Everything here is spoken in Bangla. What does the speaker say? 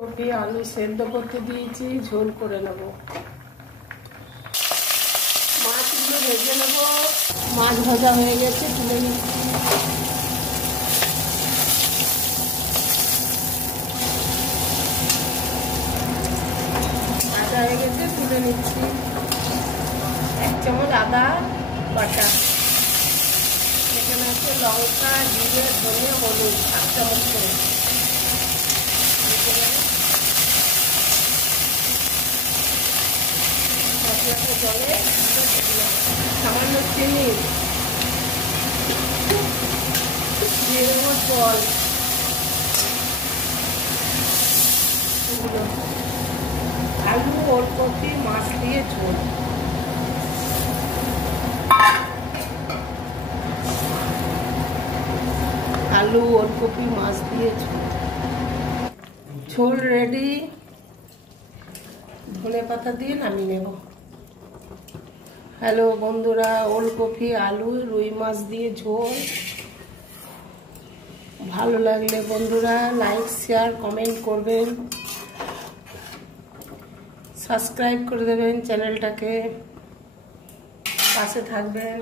কপি আলু সেদ্ধ করতে দিয়েছি, ঝোল করে নেব। মাছগুলো ভেজে নেব। মাছ ভাজা হয়ে গেছে, তুলে নিচ্ছি। ভাজা হয়ে গেছে, তুলে নিচ্ছি। 1 চামচ আদা বাটা, এখানে আছে লঙ্কা, জিরে, ধনে, হলুদ 1 চামচ করে। জলে সামান্য চিনি দিয়ে দেবো, জল। আলু, ওলকপি, মাছ দিয়ে ঝোল। আলু, ওলকপি, মাছ দিয়ে ঝোল। ঝোল রেডি। ধনে পাতা দিয়ে নামিয়ে নেব। হ্যালো বন্ধুরা, ওলকপি, আলু, রুই মাছ দিয়ে ঝোল। ভালো লাগলে বন্ধুরা লাইক, শেয়ার, কমেন্ট করবেন, সাবস্ক্রাইব করে দেবেন চ্যানেলটাকে, পাশে থাকবেন।